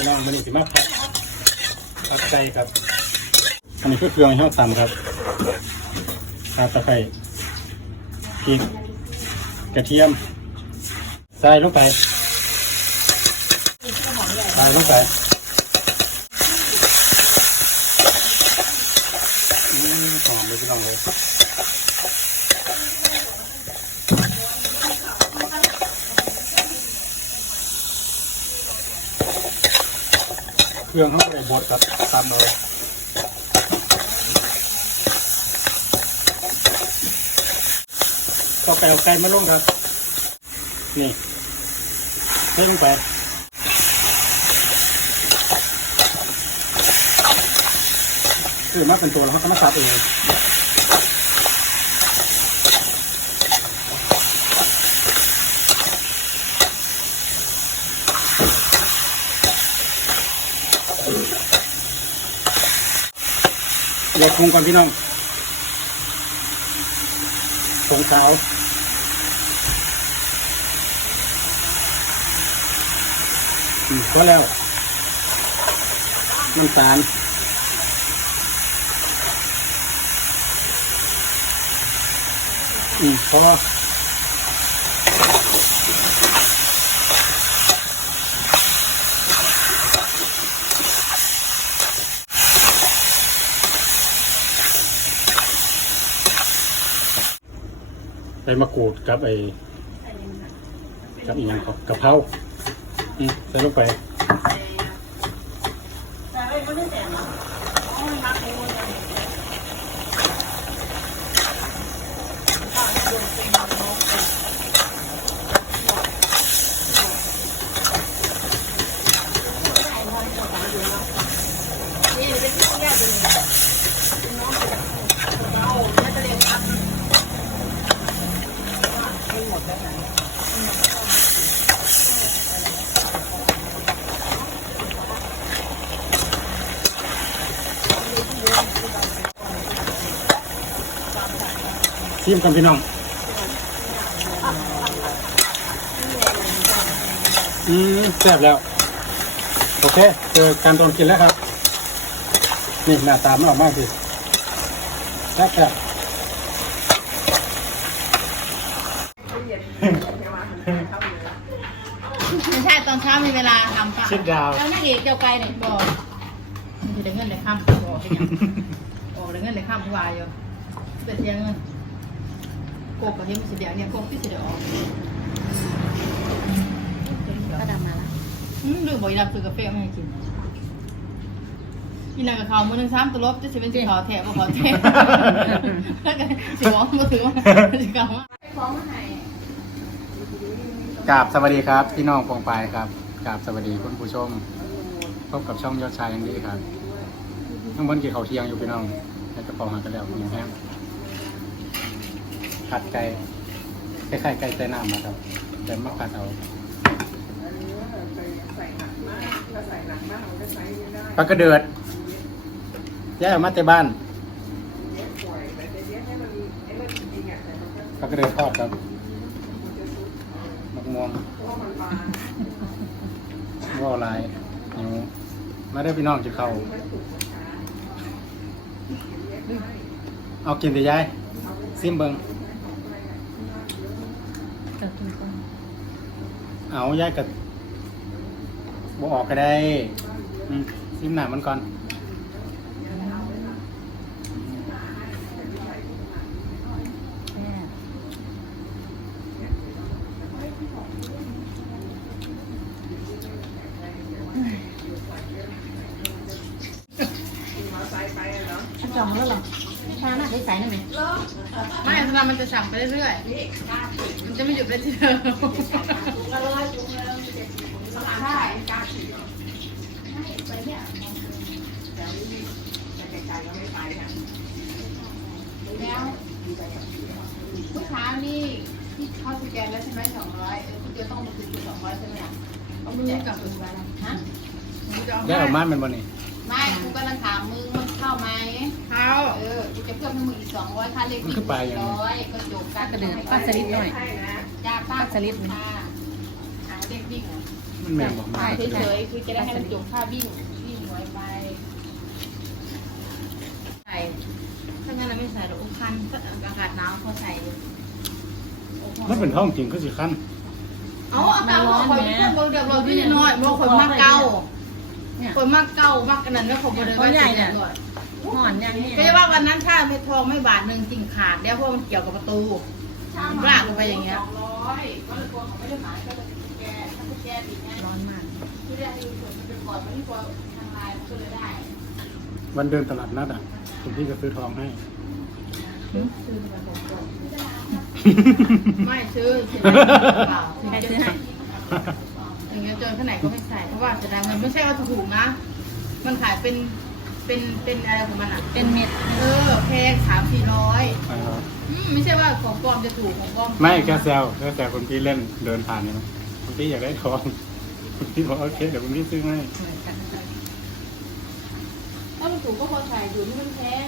พี่น้องมันนี่สิมาผัดผัดไก่ครับ อันนี้คือเครื่องที่เราตำครับขาตะไคร้พริกกระเทียมใส่ลงไปใส่ลงไปอืมหอมเลยพี่น้องเลย เครื่องเขาไปบดกับตำเลยก็ไก่เอาไก่มาลงครับนี่เพิ่งไปคือมาเป็นตัวแล้วเขาก็มาสับเอง เดี๋ยวคงก่อนพี่น้องผงขาวอืมก็แล้วน้ำตาลอืมพอาะว่าไปมะกรูดกับไอ้กับอีกอย่างกับกะเพราอืมใส่ลงไป ชิมกันพี่น้อง อืมแซ่บแล้ว โอเคเจอการตอนกินแล้วครับ นี่หน้าตามันออกมากสิแซ่บแซ่บไม่ใช่ตอนเช้ามีเวลาทำค่ะชิดดาว แล้วนางเอกเจ้าไก่เนี่ยบอกมันจะได้เงินเลยข้ามบอกเป็นยังบอกได้เงินเลยข้ามผู้วายอยู่เป็นเสียเงินโกกกับเฮมสิเดียวเนี่ยโกกที่สิเดียวออกก็ดำมาละอืมลืมบอกอีดำซื้อกาแฟมาให้กินกินอะไรกับเขาวมือหนึ่งสามตัวลบจะสิเป็นสีขาวแถบบ่ขอแถบแล้วก็สิหวงมาถือว่าสิเก่าว่าฟ้องมาให้กราบสวัสดีครับพี่น้องปองปายครับกราบสวัสดีคุณผู้ชมพบกับช่องยอดชายยังดีครับข้างบนกี่เขาเที่ยงอยู่พี่น้องแล้วจะปอหากันแล้วหมูแห้ง ผัดไก่คล้ายๆไก่ใส่น้ำนะครับ แต่มาผัดเอาปลากระเดือดย้ายออกมาแต่บ้านปลากระเดือดทอดครับมะม่วงว่าอะไรหิวมาได้อพี่น้องจะเข้าเอากินแต่ยายซิมเบิง เติมต้นเอายายกับบออกก็ได้อืมซิมหนามันก่อนแม่อันจองแล้วเหรอ ชาหน้าใสๆนั่นไงไม่สำหรับมันจะสั่งไปเรื่อยๆ มันจะไม่หยุดไปที่เดิมแล้วเมื่อเช้านี่ที่เข้าสแกนแล้วใช่ไหมสองร้อยคุณจะต้องมาคืนสองร้อยใช่ไหมล่ะเอามือกลับคืนไปแล้วฮะมึงจะเอาได้ออกไหมมาเป็นวันนี้ ไม่กูกำลังถามมึงมันเข้าไหมเข้าเออกูจะเพิ่มให้มึงอีกสองร้อยค่าเลขอีกร้อยก็จบการกระเดือดป้าสลิดหน่อยยาป้าป้าสลิดค่ะหาเลขวิ่งเหรอ มันแม่นบอกมาถ่ายเฉยๆคือจะได้ให้มันจบค่าวิ่งวิ่งไว้ไปใส่ถ้างั้นเราไม่ใส่หรอกอุ้คันอากาศหนาวเขาใส่มันเป็นท้องจริงคือสิคันเอาอาการของคนคนเบอร์เดือดร้อนพี่น้อยบอกคนมากเก่าเนี่ย คนมากเก่ามากกันนั้นแล้วคนเบอร์เดือดร้อนหอนอย่างนี้ก็จะว่าวันนั้นถ้าไม่ทองไม่บาทหนึ่งจริงขาดแล้วเพราะมันเกี่ยวกับประตูลากลงไปอย่างเงี้ยร้อนมากวันเดินตลาดนัดอะคุณพี่จะซื้อทองให้ไม่ซื้อเปล่าใครซื้อให้ อย่างเงี้ยจนขนาดก็ไม่ใส่เพราะว่าจะได้เงินไม่ใช่ว่าถูกนะ มันขายเป็นเป็นเป็นอะไรของมันอะ เป็นเม็ดเออแพงสามสี่ร้อยใช่ครับไม่ใช่ว่าของปลอมจะถูกของปลอมไม่แค่แซวแค่แซวคุณพี่เล่นเดินผ่านเนี่ยคุณพี่อยากได้ทองคุณพี่บอกโอเคเดี๋ยวคุณพี่ซื้อให้เหมือนกันถ้ามันถูกก็พอใส่อยู่ที่มันแพง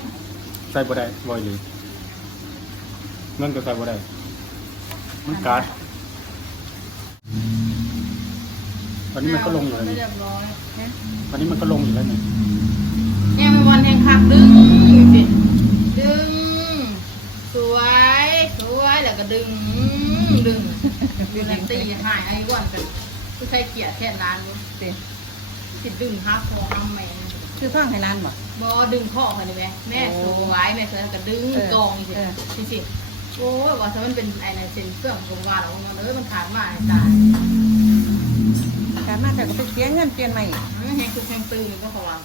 ใส่บ่ได้บ่อยหรือเงินก็ใส่บ่ได้มันการ์ด วันนี้มันก็ลงอยู่แล้วไม่นี่เรียบร้อยนะวันนี้มันก็ลงอยู่แล้วนี่เนี่ยมันวันแห่งคักดึงสิดึง สวย สวย แล้วก็ดึง ดึงดึงแรงตีหายไอ้วันกันคือใช้เกียร์แค่นั้นเสียสิดึงห้าคอห้าแม่คือท่องให้ร้านบอก บอดึงข้อเขาเลยไหมแม่สวยแม่สวยก็ดึงเออกองนี่สิเออ สิสิโอ้ยว่าถ้ามันเป็นไอ้ในเส้นเครื่องกงว่าเราเออมันขาดมาไอ้ตาย การมาแต่ก็ไปเสียเงินเปลี่ยนใหม่อีกมันแหงคือแหงตื่นก็เขาว่า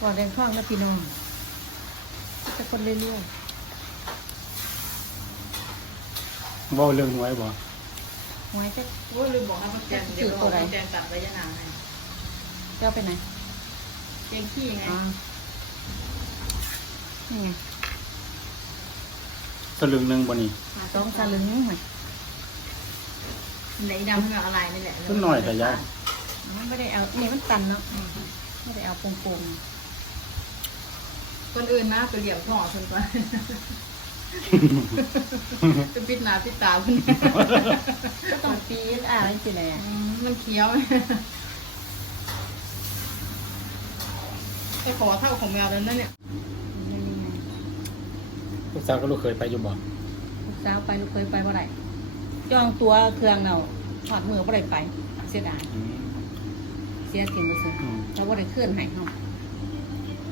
ก่อนเรียนท่องนะพี่น้องจะคนเรื่อยเว่าเรื่องหวยบ่ๆหวยจะโอ้ยลืมบอกให้ป้าแจนเดี๋ยวบอกป้าแจนตัดไว้ยานางให้เจ้าไปไหนเกงขี้ไงอ๋อนี่ไง สลึงหนึ่งบ่นี่สองสลึงหน่อยไหนดำเหงาอะไรนี่แหละขึ้นหน่อยแต่ยายมันไม่ได้เอานี่มันตันเนาะไม่ได้เอาโปงคนอื่นนะไปเหลี่ยมพ่อคนก่อนจะปิดหน้าปิดตาคนๆก็ต้องปีดอ่าไม่ใช่ไหนอะมันเคี้ยวไปขอเท่าของแมวแล้วนั่นเนี่ยนี่ไงลู กสาวก็ลูกเคยไปอยู่บ่ลูกสาวไปลูกเคยไปเมื่อไหร่จองตัวเครื่องเราถอดมือเมื่อไหร่ไป เสียดายอืมเสียสิ่งก็ซื้ออืมแล้วว่าได้เคลื่อนให้เขา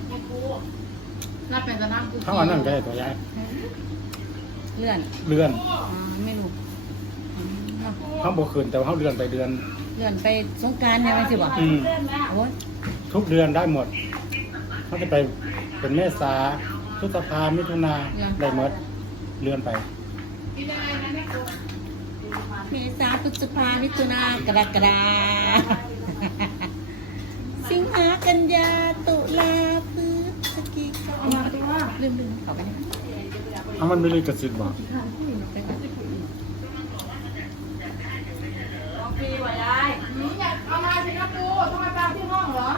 ไม่กูน่าเป็นตะน้ำกูเท่าอันนั้นก็ได้ตัวยายเลื่อนเลื่อนอ๋อไม่รู้อืมเนาะเขาบ่คืนแต่ว่าเขาเลื่อนไปเดือน เลื่อนไปสงกรารยังไงสิบอกอืม โอ้ยทุกเดือนได้หมดเขาจะไปเป็นเมษา พฤษภามิถุนาได้หมดเลื่อนไปกินอะไรนะแม่กูเมษาพฤษภามิถุนากรกฎาสิงหากันยาตุลาพฤศจิกามาตัวลืมลืมเขาไปไหนเอามันไม่เลยกระสิบบอกไปก่อนปีว่ายายอยากเอามาสิครับกูทำไมตามที่ห้องเหรอ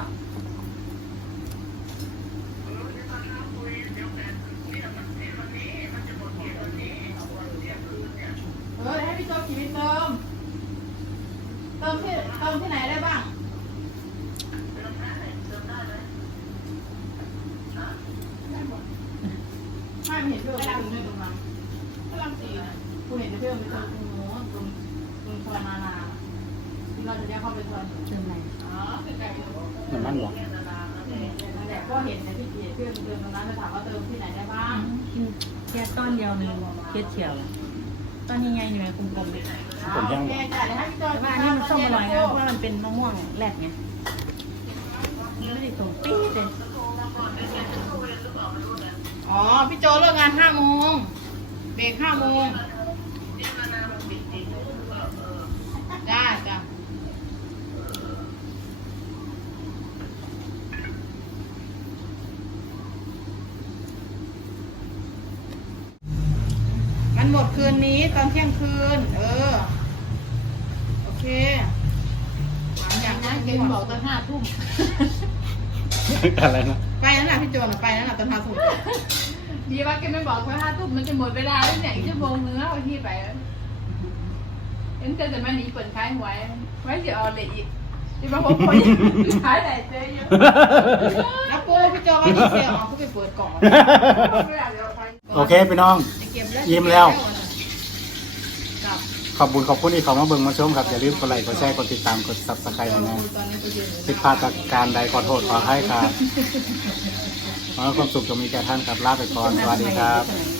เออให้พี่โจขี่ไปเติม เติมที่เติมที่ไหนได้บ้าง ไม่ เห็นเพื่อนไปตรงนี้ตรงนั้นพระรามสี่นะคุณเห็นเพื่อนไปตรงตรงโน้นตรงตรงทรมานาที่เราจะแยกเข้าไปทรเติมอะไรอ๋อใกล้ๆอยู่น้ำมันบอกนั่นแหละก็เห็นในพี่เกียเพื่อนเดินตรงนั้นจะถามว่าเติมที่ไหนได้บ้างกินแค่ต้อนเดียวหนึงเคียวเฉียวต้อนยังไงอยู่ไหนกลมๆเลยผมยังแกจ่ายให้พี่จอยแต่ว่าอันนี้มันส้มอร่อยนะเพราะมันเป็นมะม่วงแรดไงไม่ได้ส่งปี๊ดเลย อ๋อ พี่โจเลิกงานห้าโมงเบรกห้าโมงจ้าจ้ามันหมดคืนนี้ตอนเที่ยงคืน เออ โอเคหลังจากนั้นกินบอกตอนห้าทุ่ม อะไรนะ ไปนั่ นแหละพี่โจนไปนั่นแหละตอนหาทุ่มดีว่าแกไม่บอกว่าห้าทุ่มมันจะหมดเวลาแล้วเนี่ยอีกชั่วโมงนึงแล้วที่ไปเอ็นเจะจะมาหนีเปิดขายหวยไว้จะเอาเลยอีกที่มาพบคนขายไหนเจ๊อยู่แล้วป้พี่จว่าที่เซลเอาเขาไปเปิดกล่องโอเคพี่น้อง ยิ้มแล้วขอบคุณขอบคุณที่เขามาเบิ่งมาชมครับอย่าลืมกดไลค์กดแชร์กดติดตามกดซับสไครต์นะผิดพลาดจากการใดขอโทษขอให้ครับ ขอให้ความสุขจงมีแก่ท่านครับลาไปก่อนสวัสดีครับ